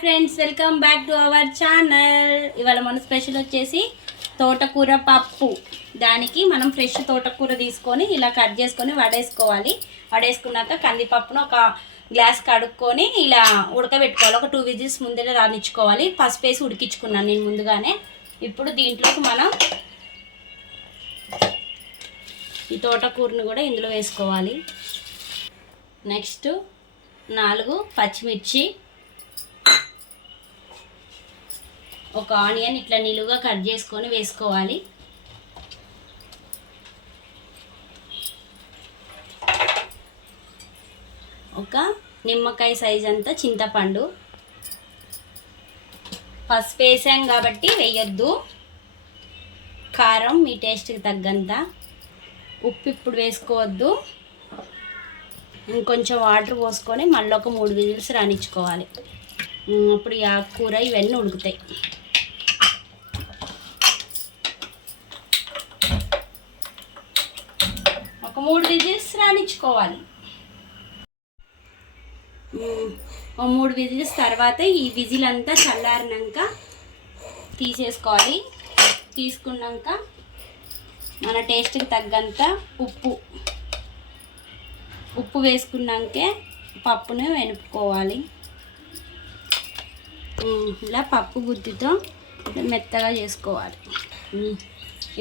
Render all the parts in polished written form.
Friends, welcome back to our channel. ఇవాళ మన special వచ్చేసి తోటకూర పప్పు. దానికి మనం ఫ్రెష్ తోటకూర తీసుకొని ఇలా కట్ చేసుకొని వడేసుకోవాలి. వడేసుకున్నాక కందిపప్పును ఒక గ్లాస్ కడుక్కొని ఇలా ఉడకబెట్టుకోవాలి. ఒక 2 విజిల్స్ ముందే రానిచ్చుకోవాలి. పసుపు వేసి ఉడికించుకున్నాను నేను ముందుగానే. ఇప్పుడు దీంట్లోకి మనం ఈ తోటకూరను కూడా ఇందులో వేసుకోవాలి. నెక్స్ట్ 4 పచ్చిమిర్చి, ఒక ఆనియన్ ఇట్లా నిలువుగా కట్ చేసుకొని వేసుకోవాలి. ఒక నిమ్మకాయ సైజ్ అంతా చింతపండు. పసుపు వేసాం కాబట్టి వేయొద్దు. కారం మీ టేస్ట్కి తగ్గంత. ఉప్పు ఇప్పుడు వేసుకోవద్దు. ఇంకొంచెం వాటర్ పోసుకొని మళ్ళీ ఒక 3 విజిల్స్ రానిచ్చుకోవాలి. అప్పుడు ఈ ఆకుకూర ఇవన్నీ ఉడుకుతాయి. ఒక 3 విజిల్స్ రానిచ్చుకోవాలి. 3 విజిల్స్ తర్వాత ఈ విజిల్ అంతా చల్లారినాక తీసేసుకోవాలి. తీసుకున్నాక మన టేస్ట్కి తగ్గంత ఉప్పు వేసుకున్నాకే పప్పును వెనుపుకోవాలి. ఇలా పప్పు గుత్తితో మెత్తగా చేసుకోవాలి.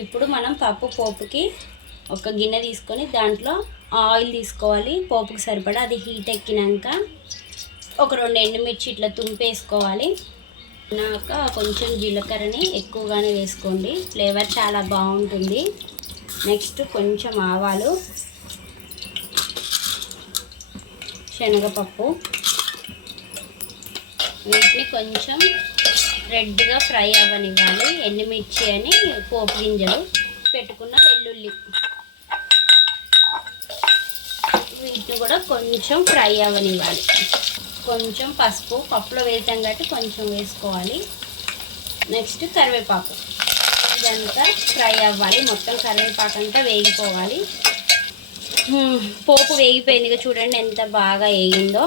ఇప్పుడు మనం పప్పు పోపుకి ఒక గిన్నె తీసుకొని దాంట్లో ఆయిల్ తీసుకోవాలి. పోపుకి సరిపడా అది హీట్ ఎక్కినాక ఒక 2 ఎండుమిర్చి ఇట్లా తుంపేసుకోవాలి. నాక కొంచెం జీలకర్రని ఎక్కువగానే వేసుకోండి, ఫ్లేవర్ చాలా బాగుంటుంది. నెక్స్ట్ కొంచెం ఆవాలు, శనగపప్పు, వీటిని కొంచెం రెడ్గా ఫ్రై అవ్వనివ్వాలి. ఎండుమిర్చి అని పోపు గింజలు, పెట్టుకున్న వెల్లుల్లి, వీటిని కూడా కొంచెం ఫ్రై అవ్వనివ్వాలి. కొంచెం పసుపు, పప్పులో వేసాం కాబట్టి కొంచెం వేసుకోవాలి. నెక్స్ట్ కరివేపాకు, ఇదంతా ఫ్రై అవ్వాలి. మొత్తం కరివేపాకు అంతా వేగిపోవాలి. పోపు వేగిపోయింది, చూడండి ఎంత బాగా వేగిందో.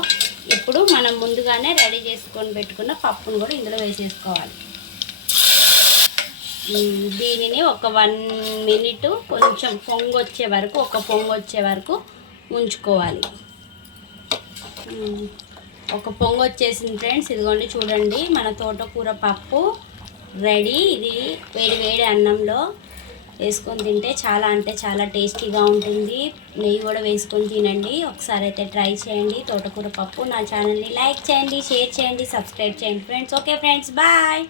ఇప్పుడు మనం ముందుగానే రెడీ చేసుకొని పెట్టుకున్న పప్పును కూడా ఇందులో వేసేసుకోవాలి. దీనిని ఒక 1 మినిట్ కొంచెం పొంగొచ్చే వరకు ఉంచుకోవాలి. ఒక పొంగు వచ్చేసింది ఫ్రెండ్స్. ఇదిగోండి చూడండి, మన తోటకూర పప్పు రెడీ. ఇది వేడి వేడి అన్నంలో వేసుకొని తింటే చాలా అంటే చాలా టేస్టీగా ఉంటుంది. నెయ్యి కూడా వేసుకొని తినండి. ఒకసారి అయితే ట్రై చేయండి తోటకూర పప్పు. నా ఛానల్ని లైక్ చేయండి, షేర్ చేయండి, సబ్స్క్రైబ్ చేయండి ఫ్రెండ్స్. Okay friends, bye.